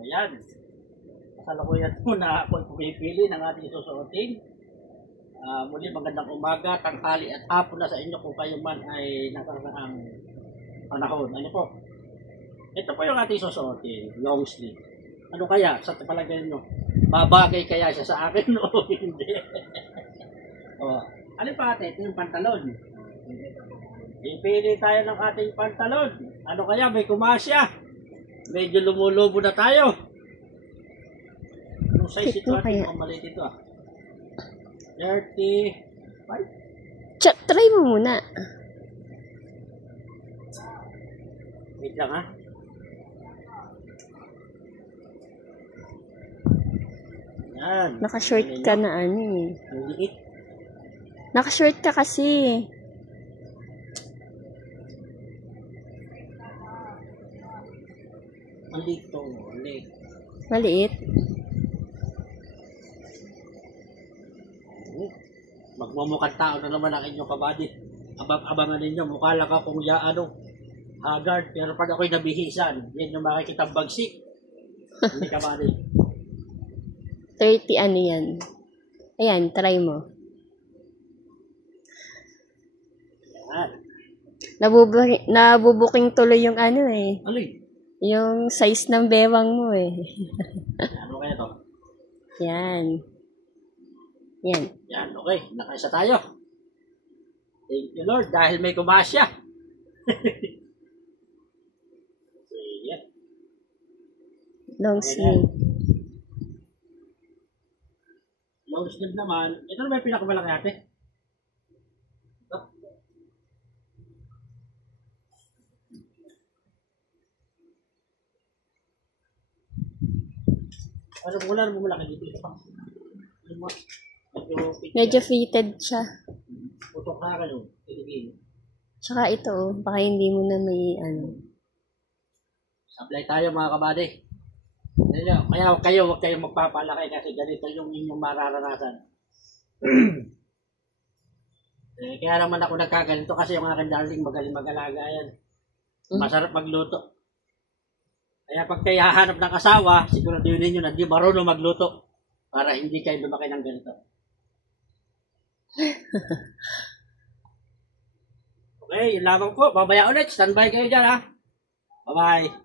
Ayan. Kasalukuyan po na ako pumipili ng ating susuotin. Muli magandang umaga, tanghali at hapon na sa inyo kung kayo man ay nakaraang panahon. Ano po? Ito po yung ating susuotin, long sleeve. Ano kaya sa palagay nyo? Babagay kaya siya sa akin o hindi? Ano pa ate? Ito yung pantalon. Ipili tayo ng ating pantalon. Ano kaya? May kumasya. Medyo lumulubo na tayo. Anong size ito? Ating maliit ito 35. Try mo muna. Wait lang ha. Yan. Naka-short ka na ano eh. Ang liit. Naka-short ka kasi. Ang liit to. Liit. Maliit. Magmumukhang tao na naman ang inyong kabady. Abangan ninyo, mukha lang akong haggard. Pero pag ako'y nabihisan, yan yung makikita bagsik. Hindi kabady. 30 ano yan. Ayan, try mo. Yan. Nabubuking tuloy yung ano eh. Alin? Yung size ng bewang mo eh. Ano kaya to? Yan. Yan. Yan, okay. Nakaisa tayo. Thank you Lord dahil may kumasya. Yan. Long sleeve. Long sleeve naman. Ito naman yung pinakamalaki ate. Ito. Ano mula mo malaki dito? Ito pa. Medyo fitted siya. Putok na kayo. Pilipino. Tsaka ito oh, baka hindi mo na may ano. Supply tayo mga kabady. Kaya kayo huwag kayong magpapalaki kasi ganito yung inyong mararanasan. Kaya naman ako nagkaganito kasi yung aking darling magaling mag-alaga yan. Masarap magluto. Kaya pag kayo hahanap ng asawa, siguraduhin ninyo na di marunong magluto para hindi kayo lumaki ng ganito. Okay, yun lamang po. Babaya ulit. Standby kayo dyan ha. Bye-bye.